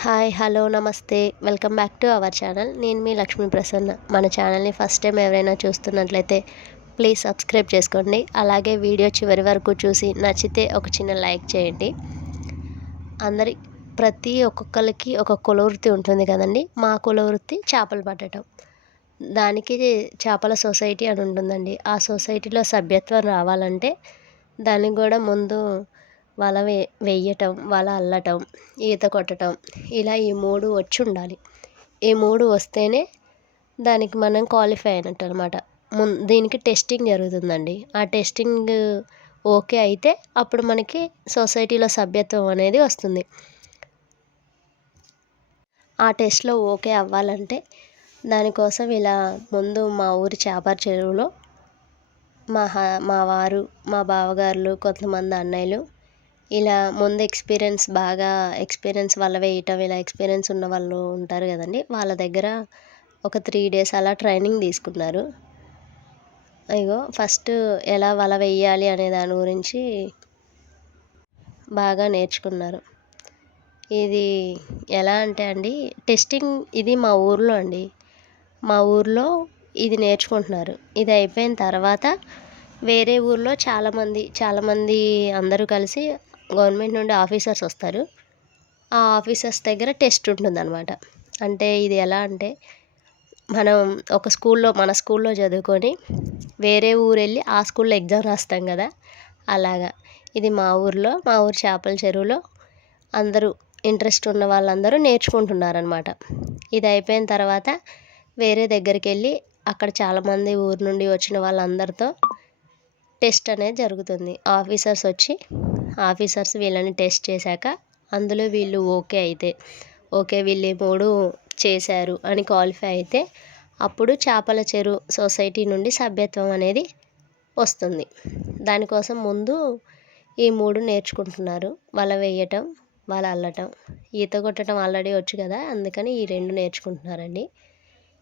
Hi hello నమస్తే. Welcome back to our channel. నేను మీ లక్ష్మీ ప్రసన్న. మన ఛానల్ని ఫస్ట్ టైం ఎవరైనా చూస్తున్నట్లయితే ప్లీజ్ సబ్స్క్రైబ్ చేసుకోండి. అలాగే వీడియో చివరి వరకు చూసి నచ్చితే ఒక చిన్న లైక్ చేయండి. అందరి ప్రతి ఒక్కొక్కరికి ఒక కులవృత్తి ఉంటుంది కదండి. మా కులవృత్తి చేపలు పట్టడం. దానికి చేపల సొసైటీ అని ఉంటుందండి. ఆ సొసైటీలో సభ్యత్వం రావాలంటే దానికి కూడా ముందు వల వే వేయటం వల అల్లటం ఈత కొట్టటం ఇలా ఈ మూడు వచ్చి ఉండాలి. ఈ మూడు వస్తేనే దానికి మనం క్వాలిఫై అయినట్టు అనమాట ముం దీనికి టెస్టింగ్ జరుగుతుందండి. ఆ టెస్టింగ్ ఓకే అయితే అప్పుడు మనకి సొసైటీలో సభ్యత్వం అనేది వస్తుంది. ఆ టెస్ట్లో ఓకే అవ్వాలంటే దానికోసం ఇలా ముందు మా ఊరి చేపల చెరువులో మా మా వారు మా బావగారులు కొంతమంది అన్నయ్యలు ఇలా ముందు ఎక్స్పీరియన్స్ బాగా ఎక్స్పీరియన్స్ వాళ్ళ వేయటం ఇలా ఎక్స్పీరియన్స్ ఉన్న వాళ్ళు ఉంటారు కదండి. వాళ్ళ దగ్గర ఒక త్రీ డేస్ అలా ట్రైనింగ్ తీసుకున్నారు. అయ్యో ఫస్ట్ ఎలా వల వేయాలి అనే దాని గురించి బాగా నేర్చుకున్నారు. ఇది ఎలా అంటే అండి టెస్టింగ్ ఇది మా ఊర్లో అండి. మా ఊర్లో ఇది నేర్చుకుంటున్నారు. ఇది అయిపోయిన తర్వాత వేరే ఊర్లో చాలామంది చాలామంది అందరూ కలిసి గవర్నమెంట్ నుండి ఆఫీసర్స్ వస్తారు. ఆ ఆఫీసర్స్ దగ్గర టెస్ట్ ఉంటుందన్నమాట. అంటే ఇది ఎలా అంటే మనం ఒక స్కూల్లో మన స్కూల్లో చదువుకొని వేరే ఊరు వెళ్ళి ఆ స్కూల్లో ఎగ్జామ్ రాస్తాం కదా అలాగా. ఇది మా ఊర్లో మా ఊరు చేపల చెరువులో అందరూ ఇంట్రెస్ట్ ఉన్న వాళ్ళందరూ నేర్చుకుంటున్నారనమాట ఇది అయిపోయిన తర్వాత వేరే దగ్గరికి వెళ్ళి అక్కడ చాలామంది ఊరు నుండి వచ్చిన వాళ్ళందరితో టెస్ట్ అనేది జరుగుతుంది. ఆఫీసర్స్ వచ్చి ఆఫీసర్స్ వీళ్ళని టెస్ట్ చేశాక అందులో వీళ్ళు ఓకే అయితే ఓకే వీళ్ళు మూడు చేశారు అని క్వాలిఫై అయితే అప్పుడు చేపల చెరువు సొసైటీ నుండి సభ్యత్వం అనేది వస్తుంది. దానికోసం ముందు ఈ మూడు నేర్చుకుంటున్నారు. వల వేయటం వల అల్లటం. ఈత కొట్టడం ఆల్రెడీ వచ్చు కదా అందుకని ఈ రెండు నేర్చుకుంటున్నారండి.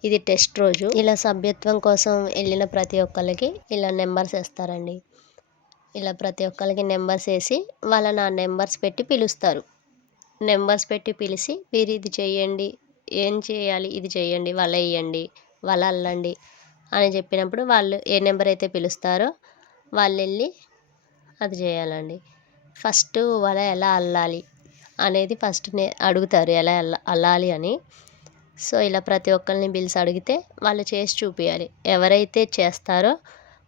ఇది టెస్ట్ రోజు. ఇలా సభ్యత్వం కోసం వెళ్ళిన ప్రతి ఒక్కరికి ఇలా నెంబర్స్ ఇస్తారండి ఇలా ప్రతి ఒక్కరికి నెంబర్స్ వేసి వాళ్ళ నా నెంబర్స్ పెట్టి పిలుస్తారు. నెంబర్స్ పెట్టి పిలిచి మీరు ఇది చేయండి ఏం చేయాలి ఇది చేయండి వల వేయండి వల అల్లండి అని చెప్పినప్పుడు వాళ్ళు ఏ నెంబర్ అయితే పిలుస్తారో వాళ్ళు వెళ్ళి అది చేయాలండి. ఫస్ట్ వల ఎలా అల్లాలి అనేది ఫస్ట్ నే అడుగుతారు ఎలా అల్లాలి అని. సో ఇలా ప్రతి ఒక్కరిని పిలిచి అడిగితే వాళ్ళు చేసి చూపించాలి ఎవరైతే చేస్తారో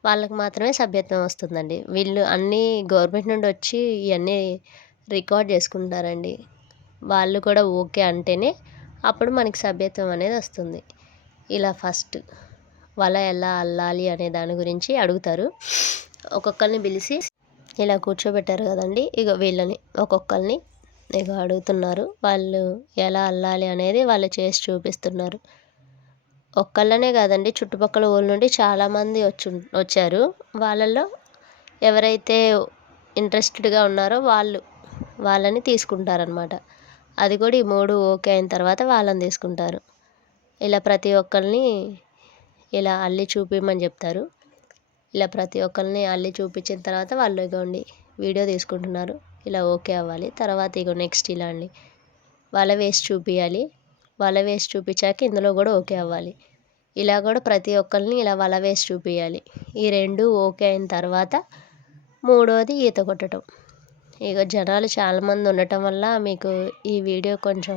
వాళ్ళకి మాత్రమే సభ్యత్వం వస్తుందండి. వీళ్ళు అన్నీ గవర్నమెంట్ నుండి వచ్చి ఇవన్నీ రికార్డ్ చేసుకుంటారండి. వాళ్ళు కూడా ఓకే అంటేనే అప్పుడు మనకి సభ్యత్వం అనేది వస్తుంది. ఇలా ఫస్ట్ వల ఎలా అల్లాలి అనే దాని గురించి అడుగుతారు. ఒక్కొక్కరిని పిలిచి ఇలా కూర్చోబెట్టారు కదండి. ఇక వీళ్ళని ఒక్కొక్కరిని ఇక అడుగుతున్నారు. వాళ్ళు ఎలా అల్లాలి అనేది వాళ్ళు చేసి చూపిస్తున్నారు. ఒక్కళ్ళనే కాదండి చుట్టుపక్కల ఊళ్ళ నుండి చాలామంది వచ్చి వచ్చారు. వాళ్ళల్లో ఎవరైతే ఇంట్రెస్టెడ్గా ఉన్నారో వాళ్ళు వాళ్ళని తీసుకుంటారనమాట అది కూడా ఈ మూడు ఓకే అయిన తర్వాత వాళ్ళని తీసుకుంటారు. ఇలా ప్రతి ఒక్కరిని ఇలా అల్లి చూపించమని చెప్తారు. ఇలా ప్రతి ఒక్కరిని అల్లి చూపించిన తర్వాత వాళ్ళు ఇగోండి వీడియో తీసుకుంటున్నారు. ఇలా ఓకే అవ్వాలి. తర్వాత ఇగో నెక్స్ట్ ఇలా అండి. వాళ్ళ వేసి చూపించాలి వల వేసి చూపించాక ఇందులో కూడా ఓకే అవ్వాలి. ఇలా కూడా ప్రతి ఒక్కరిని ఇలా వల వేసి చూపించాలి ఈ రెండు ఓకే అయిన తర్వాత మూడోది ఈత కొట్టడం. ఇక జనాలు చాలామంది ఉండటం వల్ల మీకు ఈ వీడియో కొంచెం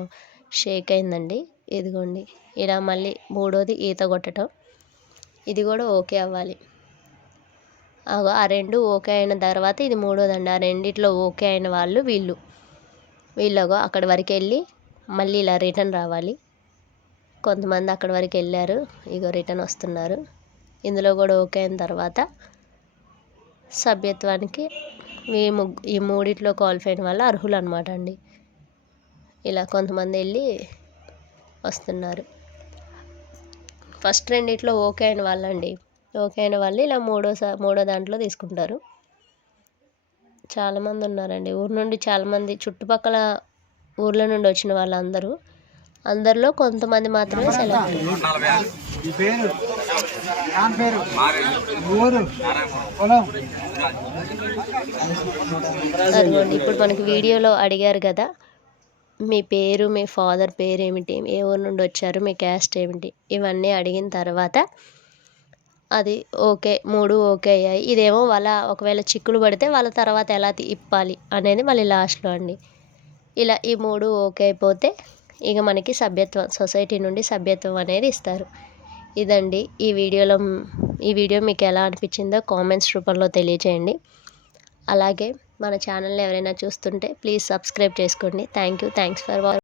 షేక్ అయిందండి. ఇదిగోండి ఇలా మళ్ళీ మూడోది ఈత కొట్టడం. ఇది కూడా ఓకే అవ్వాలి. ఆ రెండు ఓకే అయిన తర్వాత ఇది మూడోదండి. ఆ రెండిట్లో ఓకే అయిన వాళ్ళు వీళ్ళు. వీళ్ళగో అక్కడి వరకు వెళ్ళి మళ్ళీ ఇలా రిటర్న్ రావాలి. కొంతమంది అక్కడి వరకు వెళ్ళారు. ఇగో రిటర్న్ వస్తున్నారు. ఇందులో కూడా ఓకే అయిన తర్వాత సభ్యత్వానికి ఈ ముగ్గు ఈ మూడిట్లో క్వాలిఫై అయిన వాళ్ళు అర్హులు అనమాట అండి. ఇలా కొంతమంది వెళ్ళి వస్తున్నారు. ఫస్ట్ రెండిట్లో ఓకే అయిన వాళ్ళండి. ఓకే అయిన వాళ్ళు ఇలా మూడో మూడో దాంట్లో తీసుకుంటారు. చాలామంది ఉన్నారండి. ఊరు నుండి చాలామంది చుట్టుపక్కల ఊర్ల నుండి వచ్చిన వాళ్ళందరూ అందరిలో కొంతమంది మాత్రమే సెలెక్ట్ అదిగోండి ఇప్పుడు మనకి వీడియోలో అడిగారు కదా మీ పేరు మీ ఫాదర్ పేరు ఏమిటి ఏ ఊరు నుండి వచ్చారు మీ క్యాస్ట్ ఏమిటి ఇవన్నీ అడిగిన తర్వాత అది ఓకే మూడు ఓకే అయ్యాయి. ఇదేమో వాళ్ళ ఒకవేళ చిక్కులు పడితే వాళ్ళ తర్వాత ఎలా ఇప్పాలి అనేది మళ్ళీ లాస్ట్లో అండి. ఇలా ఈ మూడు ఓకే అయిపోతే ఇక మనకి సభ్యత్వం సొసైటీ నుండి సభ్యత్వం అనేది ఇస్తారు. ఇదండి ఈ వీడియోలో ఈ వీడియో మీకు ఎలా అనిపించిందో కామెంట్స్ రూపంలో తెలియజేయండి అలాగే మన ఛానల్ని ఎవరైనా చూస్తుంటే ప్లీజ్ సబ్స్క్రైబ్ చేసుకోండి. Thank you. Thanks for watching